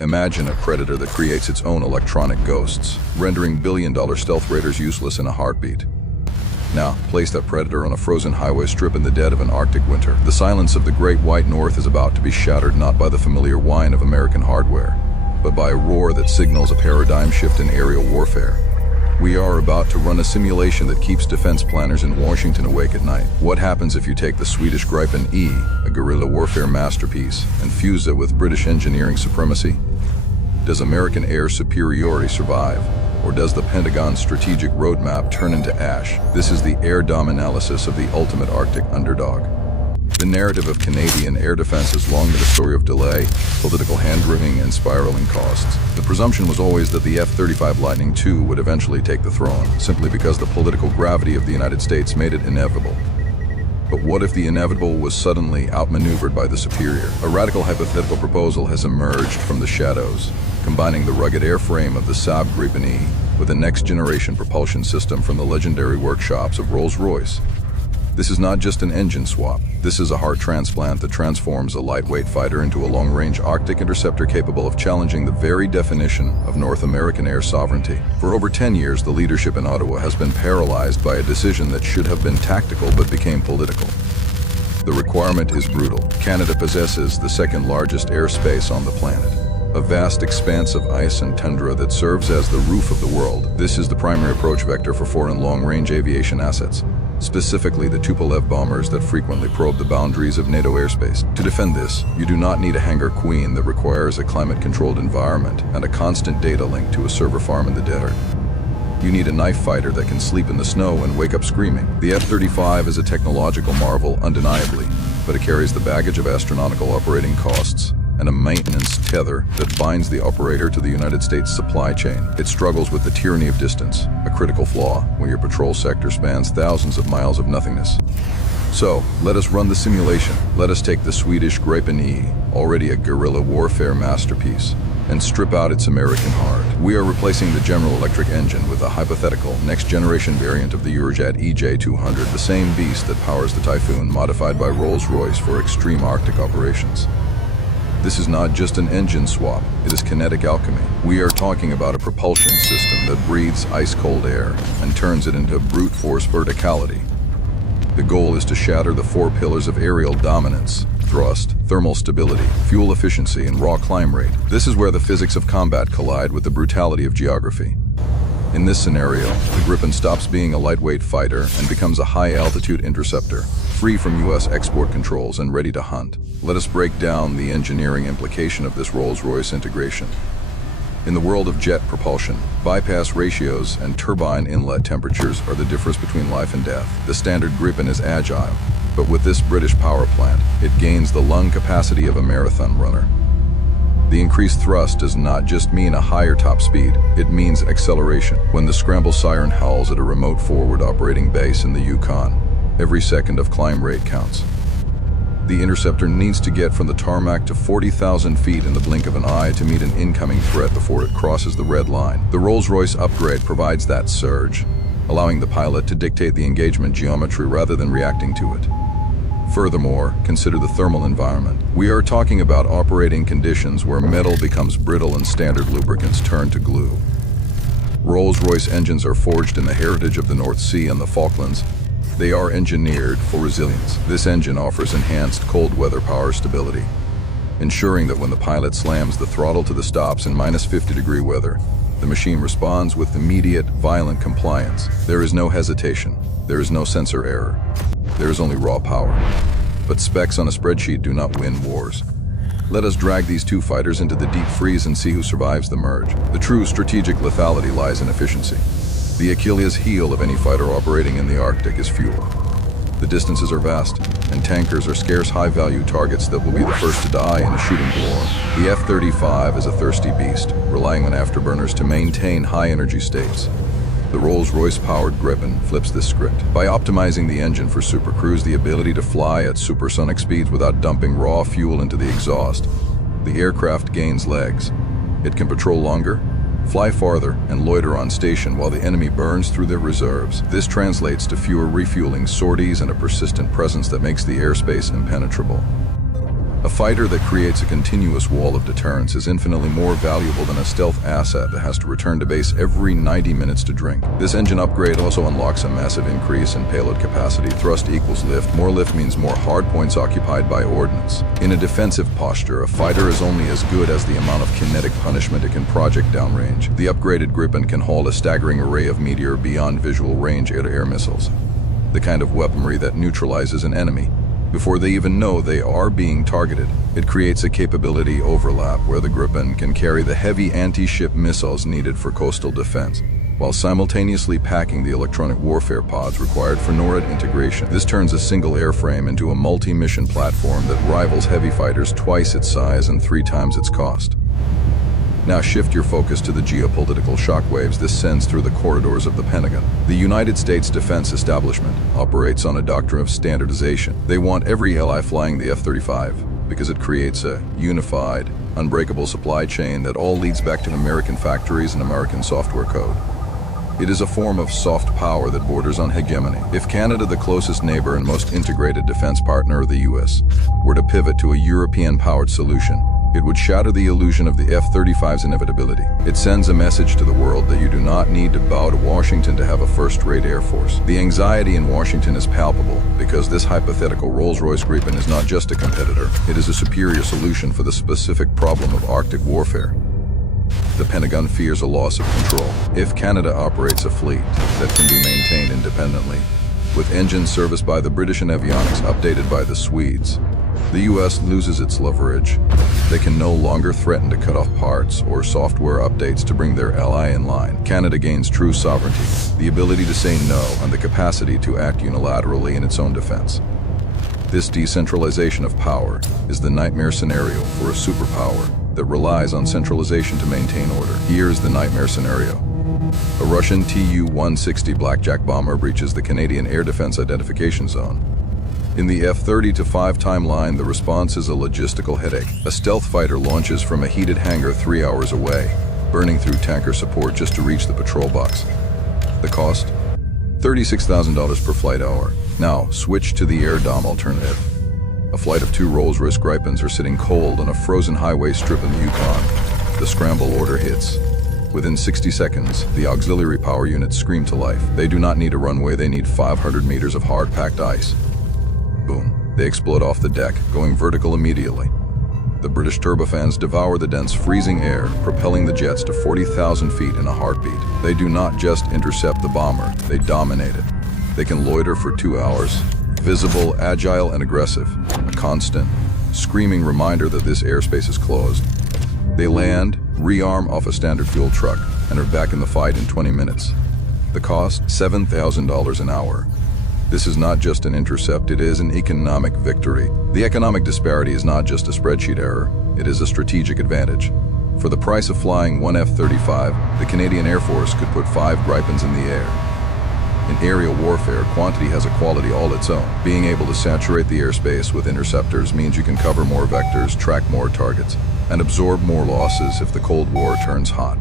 Imagine a predator that creates its own electronic ghosts, rendering billion-dollar stealth raiders useless in a heartbeat. Now, place that predator on a frozen highway strip in the dead of an Arctic winter. The silence of the Great White North is about to be shattered not by the familiar whine of American hardware, but by a roar that signals a paradigm shift in aerial warfare. We are about to run a simulation that keeps defense planners in Washington awake at night. What happens if you take the Swedish Gripen E, a guerrilla warfare masterpiece, and fuse it with British engineering supremacy? Does American air superiority survive? Or does the Pentagon's strategic roadmap turn into ash? This is the air dom analysis of the ultimate Arctic underdog. The narrative of Canadian air defense has long been a story of delay, political hand-wringing, and spiraling costs. The presumption was always that the F-35 Lightning II would eventually take the throne, simply because the political gravity of the United States made it inevitable. But what if the inevitable was suddenly outmaneuvered by the superior? A radical hypothetical proposal has emerged from the shadows, combining the rugged airframe of the Saab Gripen E with a next-generation propulsion system from the legendary workshops of Rolls-Royce. This is not just an engine swap. This is a heart transplant that transforms a lightweight fighter into a long-range Arctic interceptor capable of challenging the very definition of North American air sovereignty. For over 10 years, the leadership in Ottawa has been paralyzed by a decision that should have been tactical but became political. The requirement is brutal. Canada possesses the second-largest airspace on the planet, a vast expanse of ice and tundra that serves as the roof of the world. This is the primary approach vector for foreign long-range aviation assets, specifically the Tupolev bombers that frequently probe the boundaries of NATO airspace. To defend this, you do not need a hangar queen that requires a climate-controlled environment and a constant data link to a server farm in the desert. You need a knife fighter that can sleep in the snow and wake up screaming. The F-35 is a technological marvel, undeniably, but it carries the baggage of astronomical operating costs and a maintenance tether that binds the operator to the United States supply chain. It struggles with the tyranny of distance, a critical flaw when your patrol sector spans thousands of miles of nothingness. So, let us run the simulation. Let us take the Swedish Gripen E, already a guerrilla warfare masterpiece, and strip out its American heart. We are replacing the General Electric engine with a hypothetical, next-generation variant of the Eurojet EJ200, the same beast that powers the Typhoon, modified by Rolls-Royce for extreme Arctic operations. This is not just an engine swap, it is kinetic alchemy. We are talking about a propulsion system that breathes ice-cold air and turns it into brute force verticality. The goal is to shatter the four pillars of aerial dominance: thrust, thermal stability, fuel efficiency, and raw climb rate. This is where the physics of combat collide with the brutality of geography. In this scenario, the Gripen stops being a lightweight fighter and becomes a high-altitude interceptor, free from U.S. export controls and ready to hunt. Let us break down the engineering implication of this Rolls-Royce integration. In the world of jet propulsion, bypass ratios and turbine inlet temperatures are the difference between life and death. The standard Gripen is agile, but with this British power plant, it gains the lung capacity of a marathon runner. The increased thrust does not just mean a higher top speed, it means acceleration. When the scramble siren howls at a remote forward operating base in the Yukon, every second of climb rate counts. The interceptor needs to get from the tarmac to 40,000 feet in the blink of an eye to meet an incoming threat before it crosses the red line. The Rolls-Royce upgrade provides that surge, allowing the pilot to dictate the engagement geometry rather than reacting to it. Furthermore, consider the thermal environment. We are talking about operating conditions where metal becomes brittle and standard lubricants turn to glue. Rolls-Royce engines are forged in the heritage of the North Sea and the Falklands. They are engineered for resilience. This engine offers enhanced cold weather power stability, ensuring that when the pilot slams the throttle to the stops in -50-degree weather, the machine responds with immediate, violent compliance. There is no hesitation. There is no sensor error. There is only raw power. But specs on a spreadsheet do not win wars. Let us drag these two fighters into the deep freeze and see who survives the merge. The true strategic lethality lies in efficiency. The Achilles heel of any fighter operating in the Arctic is fuel. The distances are vast, and tankers are scarce high-value targets that will be the first to die in a shooting war. The F-35 is a thirsty beast, relying on afterburners to maintain high energy states. The Rolls-Royce-powered Gripen flips this script. By optimizing the engine for supercruise, the ability to fly at supersonic speeds without dumping raw fuel into the exhaust, the aircraft gains legs. It can patrol longer, fly farther, and loiter on station while the enemy burns through their reserves. This translates to fewer refueling sorties and a persistent presence that makes the airspace impenetrable. A fighter that creates a continuous wall of deterrence is infinitely more valuable than a stealth asset that has to return to base every 90 minutes to drink. This engine upgrade also unlocks a massive increase in payload capacity. Thrust equals lift. More lift means more hardpoints occupied by ordnance. In a defensive posture, a fighter is only as good as the amount of kinetic punishment it can project downrange. The upgraded Gripen can haul a staggering array of Meteor beyond visual range air-to-air missiles, the kind of weaponry that neutralizes an enemy before they even know they are being targeted. It creates a capability overlap where the Gripen can carry the heavy anti-ship missiles needed for coastal defense, while simultaneously packing the electronic warfare pods required for NORAD integration. This turns a single airframe into a multi-mission platform that rivals heavy fighters twice its size and 3 times its cost. Now shift your focus to the geopolitical shockwaves this sends through the corridors of the Pentagon. The United States defense establishment operates on a doctrine of standardization. They want every ally flying the F-35 because it creates a unified, unbreakable supply chain that all leads back to American factories and American software code. It is a form of soft power that borders on hegemony. If Canada, the closest neighbor and most integrated defense partner of the US, were to pivot to a European-powered solution, it would shatter the illusion of the F-35's inevitability. It sends a message to the world that you do not need to bow to Washington to have a first-rate Air Force. The anxiety in Washington is palpable because this hypothetical Rolls-Royce Gripen is not just a competitor, it is a superior solution for the specific problem of Arctic warfare. The Pentagon fears a loss of control. If Canada operates a fleet that can be maintained independently, with engines serviced by the British and avionics updated by the Swedes, the US loses its leverage. They can no longer threaten to cut off parts or software updates to bring their ally in line. Canada gains true sovereignty, the ability to say no, and the capacity to act unilaterally in its own defense. This decentralization of power is the nightmare scenario for a superpower that relies on centralization to maintain order. Here's the nightmare scenario. A Russian Tu-160 Blackjack bomber breaches the Canadian Air Defense Identification Zone. In the F-30-5 timeline, the response is a logistical headache. A stealth fighter launches from a heated hangar 3 hours away, burning through tanker support just to reach the patrol box. The cost? $36,000 per flight hour. Now, switch to the air-dom alternative. A flight of 2 Rolls-Royce Gripens are sitting cold on a frozen highway strip in the Yukon. The scramble order hits. Within 60 seconds, the auxiliary power units scream to life. They do not need a runway, they need 500 meters of hard-packed ice. Boom. They explode off the deck, going vertical immediately. The British turbofans devour the dense freezing air, propelling the jets to 40,000 feet in a heartbeat. They do not just intercept the bomber, they dominate it. They can loiter for 2 hours, visible, agile, and aggressive, a constant, screaming reminder that this airspace is closed. They land, rearm off a standard fuel truck, and are back in the fight in 20 minutes. The cost? $7,000 an hour. This is not just an intercept, it is an economic victory. The economic disparity is not just a spreadsheet error, it is a strategic advantage. For the price of flying one F-35, the Canadian Air Force could put 5 Gripens in the air. In aerial warfare, quantity has a quality all its own. Being able to saturate the airspace with interceptors means you can cover more vectors, track more targets, and absorb more losses if the Cold War turns hot.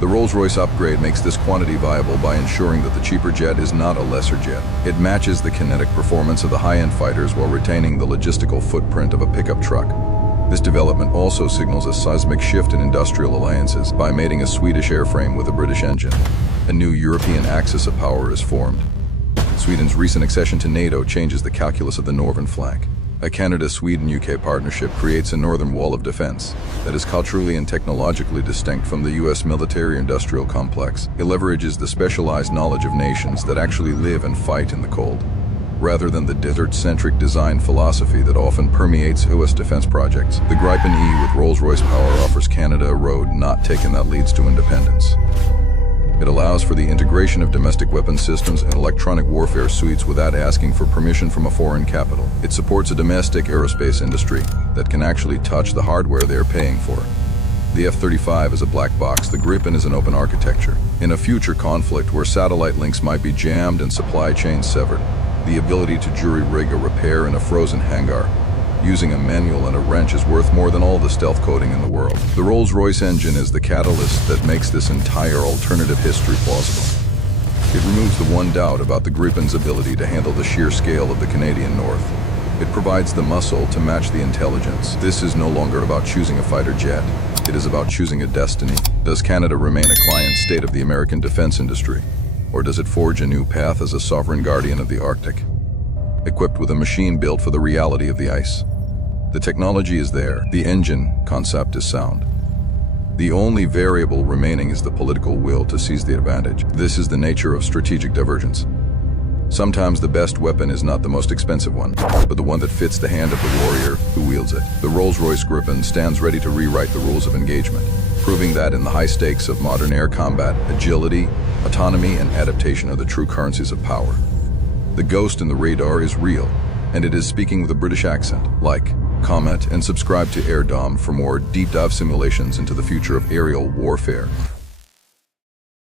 The Rolls-Royce upgrade makes this quantity viable by ensuring that the cheaper jet is not a lesser jet. It matches the kinetic performance of the high-end fighters while retaining the logistical footprint of a pickup truck. This development also signals a seismic shift in industrial alliances by mating a Swedish airframe with a British engine. A new European axis of power is formed. Sweden's recent accession to NATO changes the calculus of the northern flank. A Canada-Sweden-UK partnership creates a northern wall of defense that is culturally and technologically distinct from the US military-industrial complex. It leverages the specialized knowledge of nations that actually live and fight in the cold, rather than the desert-centric design philosophy that often permeates US defense projects. The Gripen E with Rolls-Royce power offers Canada a road not taken that leads to independence. It allows for the integration of domestic weapon systems and electronic warfare suites without asking for permission from a foreign capital. It supports a domestic aerospace industry that can actually touch the hardware they are paying for. The F-35 is a black box, the Gripen is an open architecture. In a future conflict where satellite links might be jammed and supply chains severed, the ability to jury-rig a repair in a frozen hangar using a manual and a wrench is worth more than all the stealth coding in the world. The Rolls-Royce engine is the catalyst that makes this entire alternative history plausible. It removes the one doubt about the Gripen's ability to handle the sheer scale of the Canadian North. It provides the muscle to match the intelligence. This is no longer about choosing a fighter jet. It is about choosing a destiny. Does Canada remain a client state of the American defense industry? Or does it forge a new path as a sovereign guardian of the Arctic? Equipped with a machine built for the reality of the ice. The technology is there. The engine concept is sound. The only variable remaining is the political will to seize the advantage. This is the nature of strategic divergence. Sometimes the best weapon is not the most expensive one, but the one that fits the hand of the warrior who wields it. The Rolls-Royce Gripen stands ready to rewrite the rules of engagement, proving that in the high stakes of modern air combat, agility, autonomy, and adaptation are the true currencies of power. The ghost in the radar is real, and it is speaking with a British accent. Like, comment, and subscribe to AirDom for more deep dive simulations into the future of aerial warfare.